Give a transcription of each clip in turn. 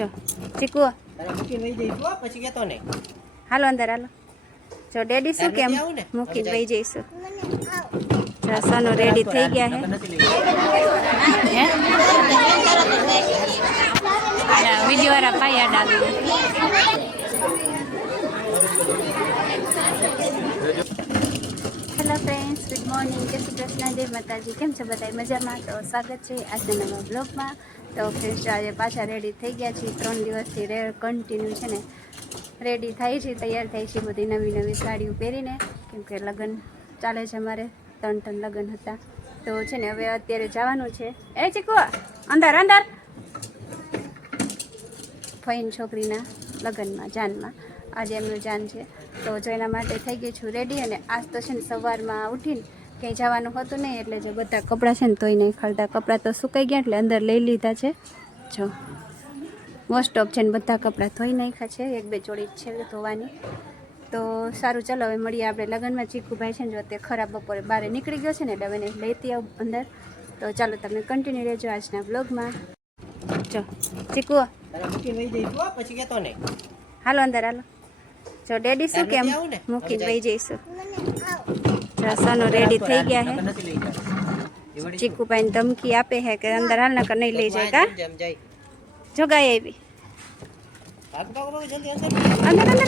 જો ચીકુ હાલો અંદર હાલો. જો ડેડી શું કેમ મૂકીને વહી જઈશું. જો સનો રેડી થઈ ગયા હે વિડીયો વાળા પાયા ડાલી. હેલો ફ્રેન્ડ્સ, ગુડ મોર્નિંગ, જય શ્રી કૃષ્ણ, જય માતાજી. કેમ છો બધા? મજામાં? તો સ્વાગત છે આજના નવા બ્લોગમાં. તો ફ્રેન્ડ્સ આજે પાછા રેડી થઈ ગયા છીએ. 3 દિવસથી કન્ટિન્યુ છે ને રેડી થાય છે, તૈયાર થાય છે બધી નવી નવી સાડીઓ પહેરીને, કેમ કે લગ્ન ચાલે છે અમારે. 3 લગ્ન હતા તો છે ને હવે અત્યારે જવાનું છે. એ ચીકુ અંદર અંદર ફઈન છોકરીના લગ્નમાં જાનમાં આજે એમનું જાન છે. તો જો એના માટે થઈ ગઈ છું રેડી. અને આજ તો છે ને સવારમાં ઉઠીને ક્યાંય જવાનું હતું નહીં, એટલે જે બધા કપડાં છે ને તોય નહીં ખરતા. કપડાં તો સુકાઈ ગયા એટલે અંદર લઈ લીધા છે. જો મોસ્ટ ઓફ છે ને બધા કપડાં ધોઈ નાખ્યા છે, 1-2 જોડી જ છે ધોવાની. તો સારું, ચાલો હવે મળીએ આપણે લગ્નમાં. ચીકુભાઈ છે ને જો તે ખરાબ બપોરે બહાર નીકળી ગયો છે ને, એટલે હવે એને લેતી આવું અંદર. તો ચાલો તમે કન્ટિન્યુ રહેજો આજના બ્લોગમાં. જો ચીકુ હાલો અંદર હાલો. જો ડેડી શું કેમ મૂકીને વહી જઈશું. જો સનો રેડી થઈ ગયા હે. ચીકુભાઈને ધમકી આપે હે કે અંદર હાલ નકર નહીં લઈ જાય. કા જો ગાય આવી અંદર અંદર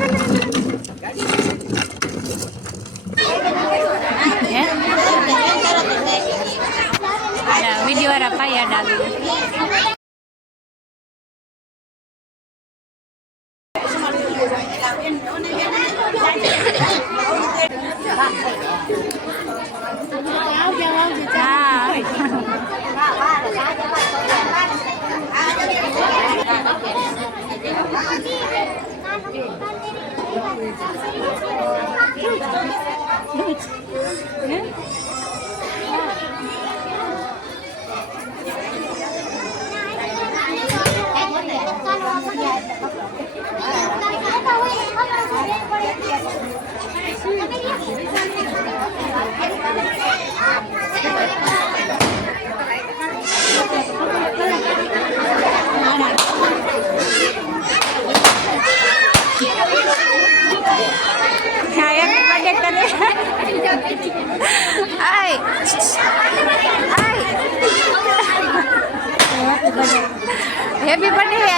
વિડીયો વાળા પાયા ડાલી. Happy birthday.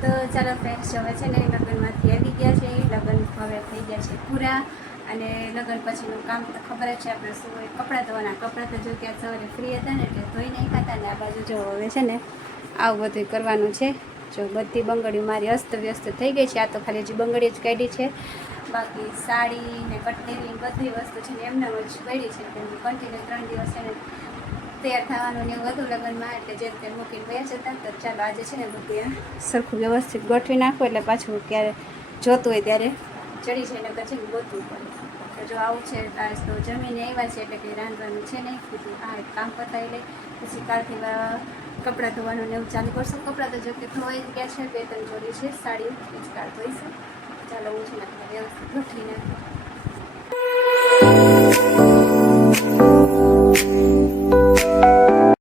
તો ચાલો ફ્રેન્ડ્સ, હવે છે ને લગ્નમાંથી આવી ગયા છે. લગ્ન હવે થઈ ગયા છે પૂરા. અને લગ્ન પછીનું કામ તો ખબર જ છે આપણે શું હોય. કપડાં ધોવાના. કપડાં તો જો કે સવારે ફ્રી હતા ને એટલે ધોઈ નહીં ખાતા. ને આ બાજુ જો હવે છે ને આવું બધું કરવાનું છે. જો બધી બંગડીઓ મારી અસ્તવ્યસ્ત થઈ ગઈ છે. આ તો ખાલી હજી બંગડી જ કાઢી છે, બાકી સાડી ને કટલેરી બધી વસ્તુ છે ને એમને જ પડી છે. કન્ટિન્યુ 3 દિવસ છે ને તૈયાર થવાનું ને એવું હતું લગ્નમાં, એટલે જેમ તેમ મૂકીને ગયા જતા. તો ચાલો આજે છે ને બધું સરખું વ્યવસ્થિત ગોઠવી નાખવું, એટલે પાછું ક્યારે જોતું હોય ત્યારે ચડી જાય, નકર છે ને ગોતવું પડે. તો જો આવું છે. આજ તો જમીને આવ્યા છે એટલે કંઈ રાંધવાનું છે નહીં. કીધું હા એક કામ પતાવી લઈ, પછી કાલથી કપડાં ધોવાનું ને એવું ચાલુ કરશું. કપડાં તો જો કે ધોવાઈ ગયા છે, 2-3 જોડી છે સાડીઓ એ જ કાલ ધોઈશું. ચાલો હું છે ને વ્યવસ્થિત ગોઠવી નાખું.